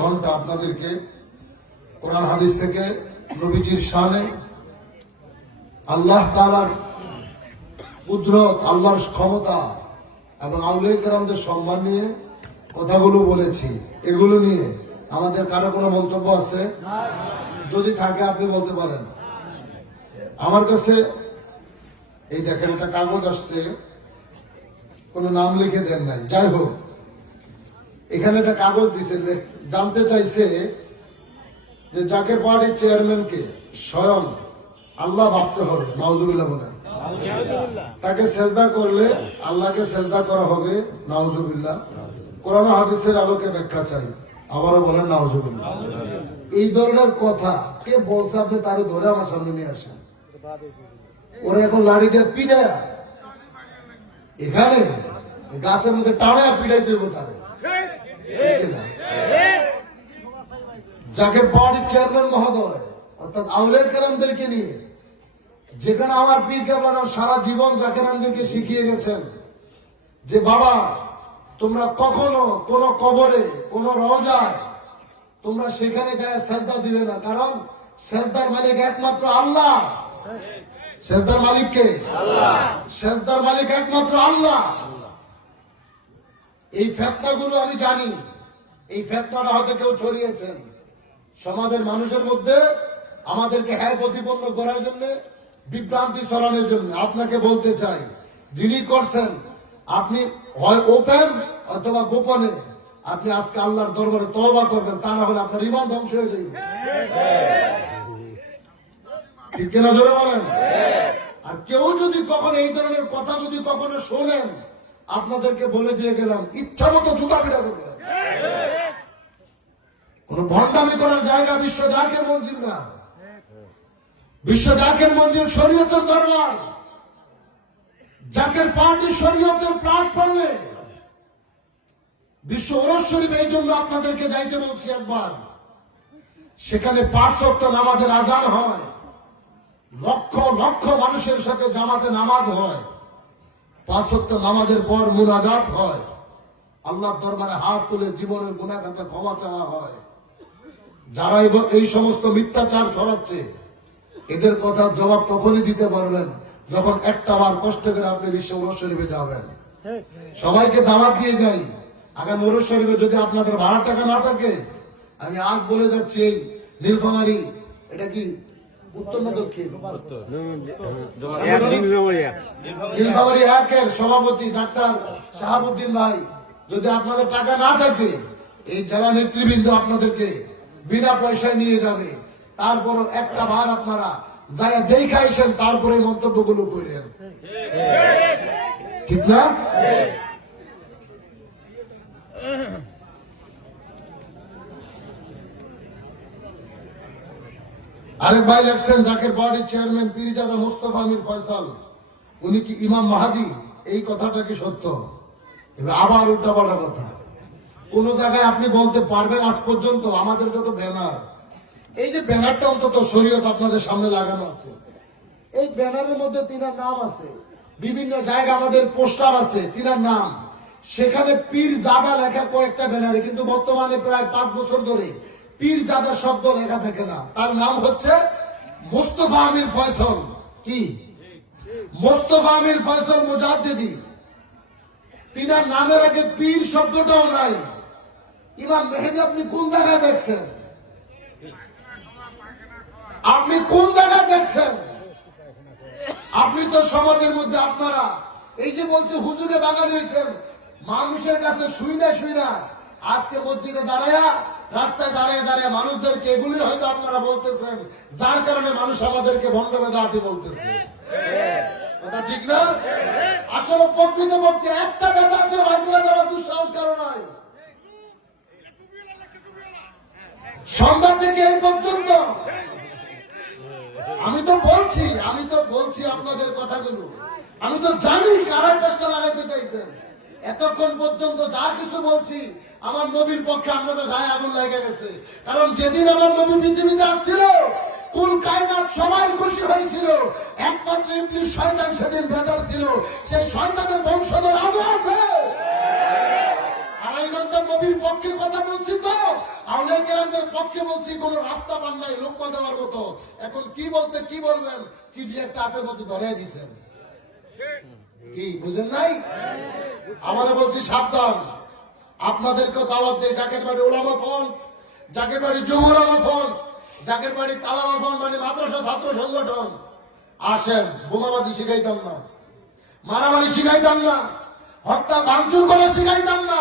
ঘন্টা আপনাদেরকে কোরআন হাদিস থেকে নবীজির শানে আল্লাহ তাআলার কুদরত, আল্লাহর ক্ষমতা এবং আউলিয়া কেরামদের সম্মান নিয়ে কথাগুলো বলেছি। এগুলো নিয়ে আমাদের কারো কোনো মন্তব্য আছে? যদি থাকে আপনি বলতে পারেন। আমার কাছে এই দেখেন একটা কাগজ আসছে, কোনো নাম লিখে দেন নাই, যাই হোক এখানে একটা কাগজ দিছে, জানতে চাইছে যে জাকের পার্টির চেয়ারম্যানকে স্বয়ং আল্লাহ ভাবতে হবে, নাউজুবিল্লাহ বলেন। তাকে সেজদা করলে আল্লাহকে সেজদা করা হবে, নাউজুবিল্লাহ। কোরআন হাদিসের আলোকে ব্যাখ্যা চাই, আবারও বলেন নাউজুবিল্লাহ। এই ধরনের কথা কে বলছে আপনি তারও ধরে আমার সামনে নিয়ে আসেন। ওরা এখন লাড়ি দিয়ে পিড়ায় এখানে গাছের মধ্যে টানা পিড়াই দেবো তারে। যাকে পার্টির চেয়ারম্যান মহোদয় অর্থাৎ আউলিয়া কেরামদেরকে নিয়ে, যেখানে আমার পীর কেবলা সারা জীবন জাকেরামদেরকে শিখিয়ে গেছেন যে বাবা তোমরা কখনো কোন কবরে কোন রওজায় তোমরা সেখানে যায় সেজদা দিবে না, কারণ সেজদার মালিক একমাত্র আল্লাহ। সেজদার মালিক কে? আল্লাহ। সেজদার মালিক একমাত্র আল্লাহ। এই ফেতনাগুলো আমি জানি, এই ফেতনাটা হয়তো কেউ ছড়িয়েছেন সমাজের মানুষের মধ্যে আমাদেরকে হ্যায় প্রতিপন্ন করার জন্য, বিভ্রান্তি ছড়ানোর জন্য। আপনাকে বলতে চাই, যিনি করছেন আপনি হয় ওপেন অথবা গোপনে আপনি আজকে আল্লাহর দরবারে তওবা করবেন, তা না হলে আপনার ঈমান ধ্বংস হয়ে যাবে। ঠিক কিনা জোরে বলেন। আর কেউ যদি কখনো এই ধরনের কথা যদি কখনো শোনেন, আপনাদেরকে বলে দিয়ে গেলাম ইচ্ছা মতো জুতা পিটা করবেন। কোন ভণ্ডামি করার জায়গা বিশ্ব জাকের মঞ্জিল না। বিশ্ব জাকের মঞ্জিল শরীয়তের দরবার, জাকের পার্টি শরীয়তের প্ল্যাটফর্মে বিশ্ব ওরস শরীফ। এই জন্য আপনাদেরকে যাইতে বলছি একবার। সেখানে 5 ওয়াক্ত নামাজের আজান হয়, লক্ষ লক্ষ মানুষের সাথে জামাতে নামাজ হয়, 5 ওয়াক্ত নামাজের পর মুনাজাত হয়, আল্লাহর দরবারে হাত তুলে জীবনের গুনাহ খাতা ক্ষমা চাওয়া হয়। যারা এই সমস্ত মিথ্যাচার ছড়াচ্ছে এদের কথার জবাব তখনই দিতে পারবেন যখন একটা বার কষ্ট করে আপনি বিশ্ব ওরস শরীফে যাবেন। সবাইকে দাওয়াত দিয়ে যাই, আগামী ওরস শরীফে যদি আপনাদের ভাড়ার টাকা না থাকে, আমি আজ বলে যাচ্ছি এই নীলফামারী, এটা কি উত্তর না দক্ষিণ? নীলফামারী একের সভাপতি ডাক্তার শাহাবুদ্দিন ভাই, যদি আপনাদের টাকা না থাকে এই জেলা নেতৃবৃন্দ আপনাদেরকে বিনা পয়সায় নিয়ে যাবে। তারপর একটা বার আপনারা যাই দেখে আইসেন, তারপরে মন্তব্যগুলো করেন, ঠিক না? আরেক ভাই লেখছেন জাকের পার্টির চেয়ারম্যান পীরজাদা মুস্তফা আমির ফয়সাল উনি কি ইমাম মাহাদি? এই কথাটা কি সত্য? এবার আবার উল্টাপাল্টা কথা। কোন জায়গায় আপনি বলতে পারবেন আজ পর্যন্ত আমাদের যত ব্যানার, এই যে ব্যানারটা অন্তত শরীয়ত আপনাদের সামনে লাগানো আছে, এই ব্যানারের মধ্যে তিনার নাম আছে, বিভিন্ন জায়গায় আমাদের পোস্টার আছে তিনার নাম, সেখানে পীরজাদা লেখা কয়েকটা ব্যানারে, কিন্তু বর্তমানে প্রায় 5 বছর ধরে পীরজাদা শব্দ লেখা থাকে না। তার নাম হচ্ছে মুস্তফা আমির ফয়সাল। কি? মুস্তফা আমির ফয়সাল মুজাদ্দিদি। তিনার নামের আগে পীর শব্দটাও নাই। ইমাম মেহেদী আপনি কোন জায়গায় দেখছেন? আপনি কোন জায়গায় দেখছেন? আপনি তো সমাজের মধ্যে আপনারা এই যে বলছে হুজুরে বাগান হয়েছেন, মানুষের কাছে শুই না আজকে মসজিদে দাঁড়ায়া রাস্তায় দাঁড়িয়ে মানুষদেরকে এগুলি হয়তো আপনারা বলতেছেন, যার কারণে মানুষ আমাদেরকে ভণ্ড বেদাতি বলতেছে। কথা ঠিক না? আসলে প্রকৃতপক্ষে একটা বেদাতি ভাঙিয়ে দেওয়া দুঃসাহস কারণ নয়। সন্ধ্যা থেকে এই পর্যন্ত আমি তো বলছি আপনাদের কথাগুলো, আমি তো জানি কারা চেষ্টা লাগাইতে চাইছেন। এতক্ষণ পর্যন্ত যা কিছু বলছি আমার নবীর পক্ষে আপনাদের গায়ে আগুন লেগে গেছে। কারণ যেদিন আমার নবী পৃথিবীতে আসছিল কুল কায়নাত সবাই খুশি হয়েছিল, একমাত্র ইবলিস শয়তান সেদিন বেজার ছিল। সেই শয়তানের বংশধর আজও আছে। আর আড়াই ঘন্টা নবীর পক্ষে কথা বলছি তো, আউলিয়া কেরামদের পক্ষে বলছি, কোন রাস্তা পান নাই লোকমা দেওয়ার মতো। এখন কি বলতে কি বলবেন, চিঠি একটা হাতের মধ্যে ধরে দিছেন, কি বুঝেন নাই? আমারে বলছি সাবধান, আপনাদেরকেও দাওয়াত দেয়, জাকের বাড়ি ওলামা ফোন, জাকের বাড়ি জহুরামা ফোন, জাকের বাড়ি তালামা ফোন, মানে মাদ্রাসা ছাত্র সংগঠন। আসেন, বোমাবাজি শিখাইতাম না, মারামারি শিখাইতাম না, হত্যা ভাঙচুর করে শিখাইতাম না।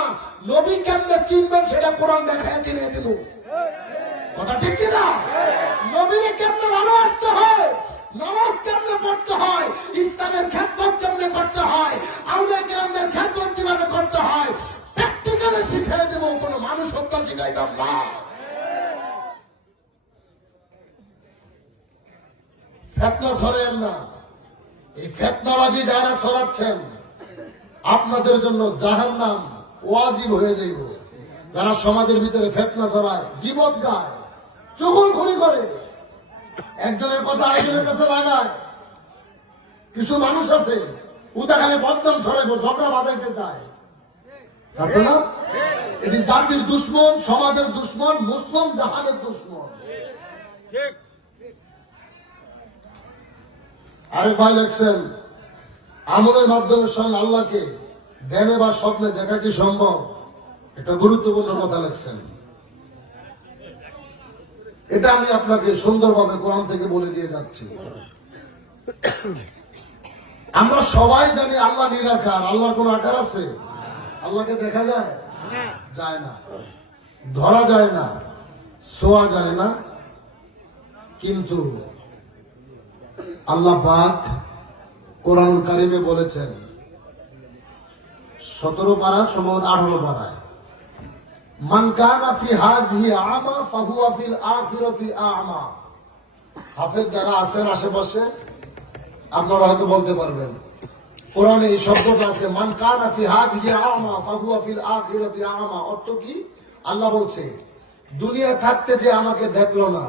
নবী কেমনে চিনবেন সেটা কোরআন দেখায় চিনিয়ে দিল। কথা ঠিক কিনা? নবীকে কেমনে ভালোবাসতে হয়, নামাজ কেমনে পড়তে হয়, ইসলামের খেদমত কেমনে করতে হয়, আউলিয়া কেরামদের খেদমত কিভাবে করতে হয়, প্র্যাকটিক্যালি শিখিয়ে দেব। কোনো মানুষ হত্যা শিখাইতাম না। ফেতনা ছড়াইয়েন না। এই ফেতনাবাজি যারা ছড়াচ্ছেন, আপনাদের জন্য জাহান্নাম ওয়াজিব হয়ে যাইব। যারা সমাজের ভিতরে ফেতনা ছড়ায়, গীবত গায়, চুগলখড়ি করে, একজনের কথা আরেকজনের কাছে লাগায়। কিছু মানুষ আছে উদাখানে বদনাম ছড়াইব, ঝগড়া বাঁধাইতে চায়, আছে না? এটি জাতির দুশ্মন, সমাজের দুশ্মন, মুসলিম জাহানের দুশ্মন। আরেক ভাই লেখছেন, আমলের মাধ্যমে স্বয়ং আল্লাহকে ধ্যানে বা স্বপ্নে দেখা কি সম্ভব? একটা গুরুত্বপূর্ণ কথা লেখছেন। এটা আমি আপনাকে সুন্দরভাবে কোরআন থেকে বলে দিয়ে যাচ্ছি। আমরা সবাই জানি আল্লাহ নিরাকার। আল্লাহর কোন আকার আছে? আল্লাহকে দেখা যায়? যায় না, ধরা যায় না, ছোঁয়া যায় না। কিন্তু আল্লাহ পাক কোরআন কারিমে বলেছেন, 17 পারা, সম্ভবত 18 পারায়, মান কানা ফি হাযিহি আমা ফাহুয়া ফিল আখিরাতি আমা। হাফেজ যারা আছেন আশেপাশে, আপনারা হয়তো বলতে পারবেন, কোরআনে এই শব্দটা আছে, মান কানা ফি হাযিহি আমা ফাহুয়া ফিল আখিরাতি আমা। অর্থ কি? আল্লাহ বলছে, দুনিয়া থাকতে যে আমাকে দেখলো না,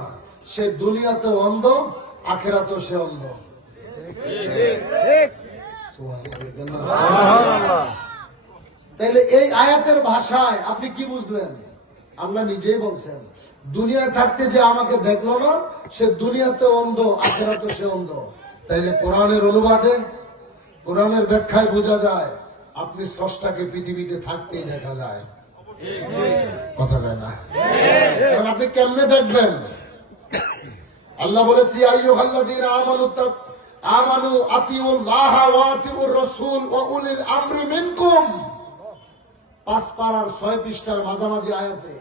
সে দুনিয়াতে অন্ধ, আখিরাতেও সে অন্ধ। তাহলে এই আয়াতের ভাষায় আপনি কি বুঝলেন? আল্লাহ নিজেই বলছেন, দুনিয়ায় থাকতে যে আমাকে দেখলো না, সে দুনিয়াতে অন্ধ, আখিরাতে সে অন্ধ। তাইলে কোরআনের অনুবাদে, কোরআনের ব্যাখ্যায় বোঝা যায়, আপনি স্রষ্টাকে পৃথিবীতে থাকতেই দেখা যায়। কথা বলে না? এখন আপনি কেমনে দেখবেন? আল্লাহ বলেছি, আইয়ুহাল্লাযীনা আমানু আতিউল্লাহ ওয়া আতিউর রাসূল ওয়া উলিল আমরি মিনকুম। 5 পারার 6 পৃষ্ঠার মাঝামাঝি আয়াতে,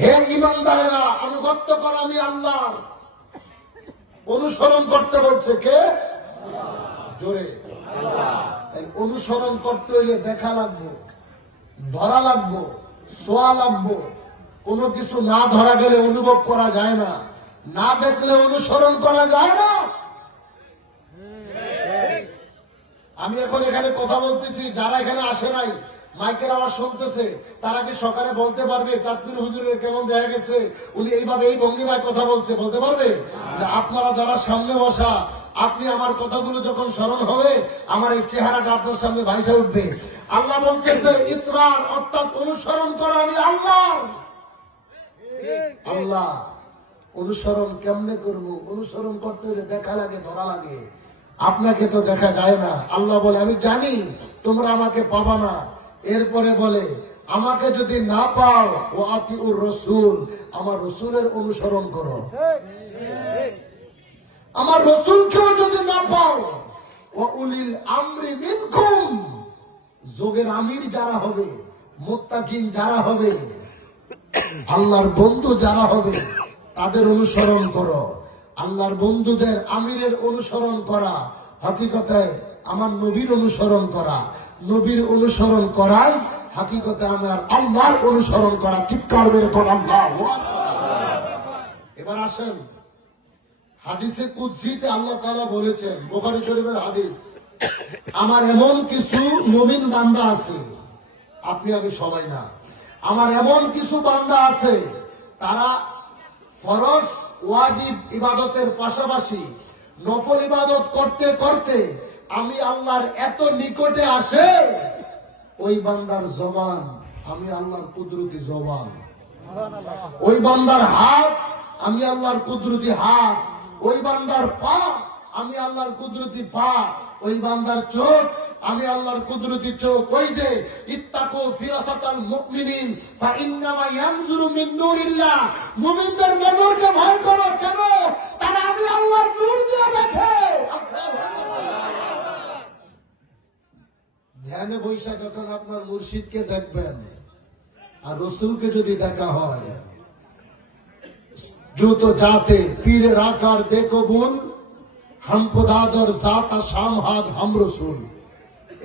হে ঈমানদারেরা, আনুগত্য করো আমি আল্লাহর। অনুসরণ করতে বলছে কে? জোরে আল্লাহ। অনুসরণ করতে হইলে দেখা লাগবো, ধরা লাগবো, ছোঁয়া লাগবো। কোনো কিছু না ধরা গেলে অনুভব করা যায় না, না দেখলে অনুসরণ করা যায় না। আমি এখন এখানে কথা বলতেছি, যারা এখানে আসে নাই, মাইকের আওয়াজ শুনতেছে, তারা কি সকালে বলতে পারবে চাঁদপুর হুজুরের কেমন দেখা গেছে, উনি এইভাবে এই ভঙ্গিমায় কথা বলছে? বলতে পারবে? আপনারা যারা সামনে বসা, আপনি আমার কথাগুলো যখন স্মরণ হবে, আমার এই চেহারাটা আপনার সামনে ভাইসা উঠবে। আল্লাহ বলতেছে, ইতরার অর্থাৎ অনুসরণ করো আমি আল্লাহ। আল্লাহ অনুসরণ কেমনে করব? অনুসরণ করতে হলে দেখা লাগে, ধরা লাগে। আপনাকে তো দেখা যায় না। আল্লাহ বলে, আমি জানি তোমরা আমাকে পাবা না। এরপরে বলে, আমাকে যদি না পাও, ও আতিউর রাসূল, আমার রাসূলের অনুসরণ করো। আমার রাসূলকেও যদি না পাও, ও উলিল আমরি মিনকুম, যোগের আমির যারা হবে, মুত্তাকিন যারা হবে, আল্লাহর বন্ধু যারা হবে, তাদের অনুসরণ করো। আল্লাহর বন্ধুদের, আমিরের অনুসরণ করা হাকিকতে আমার নবীর অনুসরণ করা। নবীর অনুসরণ করাই হাকিকতে আমার আল্লাহর অনুসরণ করা। ঠিক করবে এখন আল্লাহ। এবার আসেন, হাদিসে কুদসিতে আল্লাহ তাআলা বলেছেন, বুখারী শরীফের হাদিস, আমার এমন কিছু মুমিন বান্দা আছে, আপনি আমি সবাই না, আমার এমন কিছু বান্দা আছে, তারা ফরজ ওয়াজিব ইবাদতের পাশাপাশি নফল ইবাদত করতে করতে আমি আল্লাহর এত নিকটে আসে, ওই বান্দার জবান আমি আল্লাহর কুদরতি জবান, ওই বান্দার হাত আমি আল্লাহর কুদরতি হাত, ওই বান্দার পা আমি আল্লাহর কুদরতি পা, ওই বান্দার চোখ আমি আল্লাহর কুদরতি চোখ। ওই যে ইত্তাকু ফিরাসাতাল মুমিনিন ফা ইন্নামা ইয়ানজুরু মিন নূরিল্লাহ, মুমিনদের নজরকে ভয় করো, কেন? তারা আমি আল্লাহর নূর দিয়ে দেখে। ধ্যানে বৈশা যখন আপনার মুর্শিদকে দেখবেন আর রসুলকে যদি দেখা হয়, জুত जाते पीर राकार दे कबूल हम खुदादर जाता शाम हाद हम रसूल।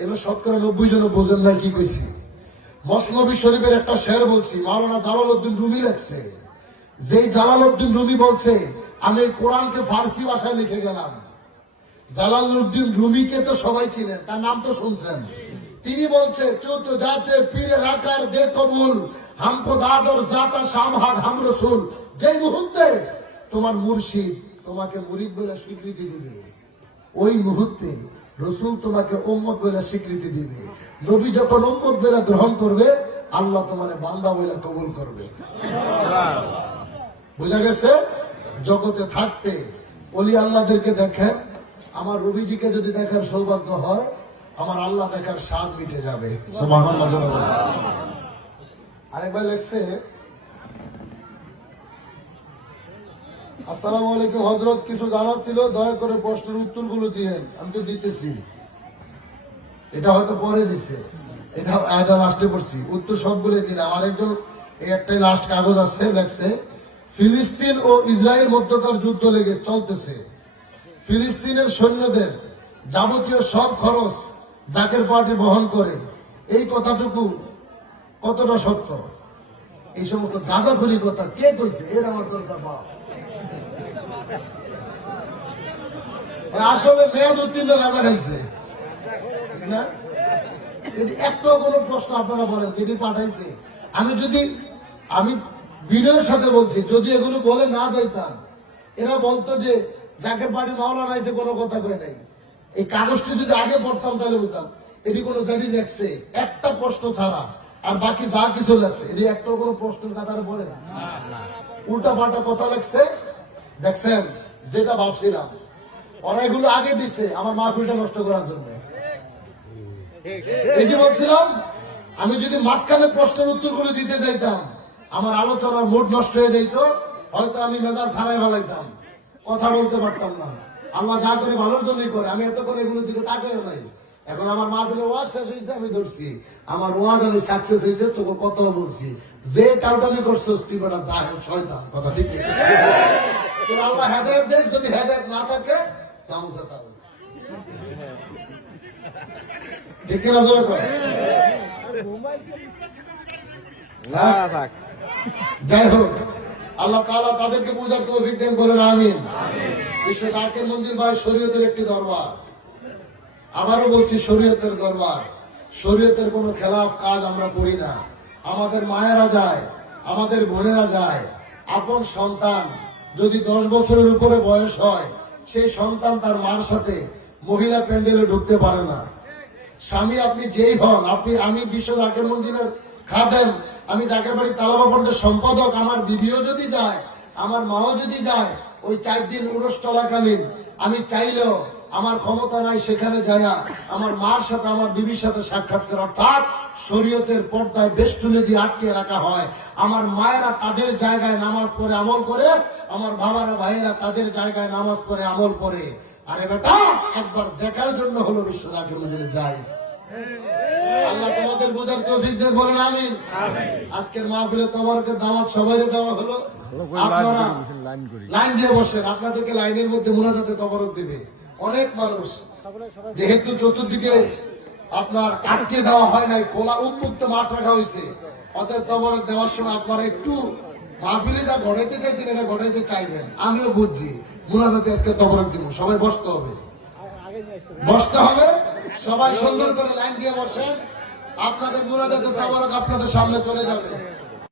এগুলো ৯৭ জন বোঝেন না কি কইছি। মসনবী শরীফের একটা শের বলছি, মাওলানা জালালউদ্দিন রুমি লেখছে। যেই জালালউদ্দিন রুমি বলছে আমি কোরআনকে ফার্সি ভাষায় লিখে গেলাম। জালালউদ্দিন রুমিকে তো সবাই চিনেন, তার নাম তো শুনছেন। তিনি বলছে চুত जाते पीर राकार दे कबूल हम खुदादर जाता शाम हाद हम रसूल। যে মুহূর্তে তোমার মুর্শিদ তোমাকে মুরিদ বলে স্বীকৃতি দিবে, ওই মুহূর্তে রসুল তোমাকে উম্মত বলে স্বীকৃতি দিবে। নবী যখন উম্মত বলে গ্রহণ করবে, আল্লাহ তোমার বান্দা বলে কবুল করবে। বুঝা গেছে? জগতে থাকতে ওলি আল্লাহদেরকে দেখেন, আমার রবিজিকে যদি দেখার সৌভাগ্য হয়, আমার আল্লাহ দেখার স্বাদ মিটে যাবে। সুবহানাল্লাহ। আরেকবার লেখছে, আসসালামু আলাইকুম হযরত, কিছু জানা ছিল, দয়া করে প্রশ্নের উত্তরগুলো দিয়েন। আমি তো দিতেছি, এটা হয়তো পরে দিছে, এটা লাস্টে পড়ছি, উত্তর সবগুলো দিলাম। আরেকজন এই একটাই লাস্ট কাগজ আছে, লেখছে ফিলিস্তিন ও ইসরায়েল মধ্যকার যুদ্ধ লেগে চলতেছে। ফিলিস্তিনের সৈন্যদের যাবতীয় সব খরচ জাকের পার্টি বহন করে, এই কথাটুকু কতটা সত্য? এই সমস্ত গাঁজাখুরি কথা কে কইছে? এর আমার দরকার বাপ। আসলে মেয়াদ উত্তীর্ণ গাঁজা খাইছে না? একটা কোনো প্রশ্ন আপনারা বলেন যেটি পাঠাইছে, আমি বিনয়ের সাথে বলছি, যদি এগুলো বলে না যাইতাম, এরা বলতো যে জাকের পার্টি মাওলানা আইছে, কোনো কথা কয়ে নাই। এই কাগজটি যদি আগে পড়তাম তাহলে বুঝতাম এটি কোনো জাতি লেখছে একটা প্রশ্ন ছাড়া, আর বাকি যা কিছু লেখছে এটি একটা কোনো প্রশ্নের কাতারে পড়ে না, উল্টা পাল্টা কথা লেখছে। দেখছেন, যেটা ভাবছিলাম ওরা এগুলো আগে দিছে আমার মাহফিলটা নষ্ট করার জন্য। এই যে বলছিলাম, আমি যদি মাঝখানে প্রশ্নের উত্তরগুলো দিতে চাইতাম, আমার আলোচনার মুড নষ্ট হয়ে যেত, হয়তো আমি মেজাজ হারাই ফেলাইতাম, কথা বলতে পারতাম না। আল্লাহ যা করে ভালোর জন্যই করে, আমি এত করে এগুলো দিকে তাকাইও নাই। এখন আমার মাহফিলে ওয়াজ শেষ হয়েছে, আমি ধরছি আমার ওয়াজ, আমি সাকসেস হয়েছে, তোকে কথা বলছি, যে টাউটামি করছিস তুই বেটা জাহেল শয়তান, কথা ঠিক ঠিক। আল্লাহ হেদায়েত দেখ, যদি হেদায়েত না থাকে চামচা তাহলে ঠিক কিনা জোরে কর। যাই হোক, আল্লাহ তাআলা তাদেরকে বুঝার তৌফিক দেন, বলেন আমিন। বিশ্ব জাকির মঞ্জিল ভাই শরীয়তের একটি দরবার, আবারও বলছি শরীয়তের দরবার। শরীয়তের কোনো খেলাফ কাজ আমরা করি না। আমাদের মায়েরা যায়, আমাদের বোনেরা যায়। আপন সন্তান যদি 10 বছরের উপরে বয়স হয়, সেই সন্তান তার মার সাথে মহিলা প্যান্ডেলে ঢুকতে পারে না। স্বামী আপনি যেই হন, আমি বিশ্ব জাকির মঞ্জিলের খাদেম, আমি জাকির বাড়ি তালাবা ফন্ডের সম্পাদক, আমার বিবিও যদি যায়, আমার মাও যদি যায়, ওই 4 দিন উরস চলাকালীন আমি চাইলেও আমার ক্ষমতা নাই সেখানে যায়া আমার মার সাথে আমার বিবির সাথে সাক্ষাৎ করা, অর্থাৎ শরীয়তের পর্দায় বেষ্টনী দিয়ে আটকে রাখা হয়। আমার মায়েরা তাদের জায়গায় নামাজ পড়ে আমল করে, আমার বাবারা ভাইয়েরা তাদের জায়গায় নামাজ পড়ে আমল করে। আরে বেটা, একবার দেখার জন্য হলো বিশ্ব জাকির মঞ্জিলে যাই। আল্লাহ তোমাদের বোঝার তৌফিক দেন, বলেন আমিন। আজকের মাহফিলে তোমারকে দাওয়াত সবাইকে দেওয়া হলো, আপনারা লাইন দিয়ে বসেন, আপনাদেরকে লাইনের মধ্যে মুনাজাতে তবরক দিবে অনেক মানুষ। যেহেতু চতুর্দিকে আপনার আটকে দেওয়া হয় নাই, খোলা উন্মুক্ত মাঠ রাখা হয়েছে, অতএব তবরক দেওয়ার সময় আপনারা একটু মাহফিলে যা ঘটাইতে চাইছেন এটা ঘটাইতে চাইবেন, আমিও বুঝছি। মুনাজাতে আজকে তবরক দিব, সবাই বসতে হবে, সবাই সুন্দর করে লাইন দিয়ে বসেন, আপনাদের মুনাজাতে তবরক আপনাদের সামনে চলে যাবে।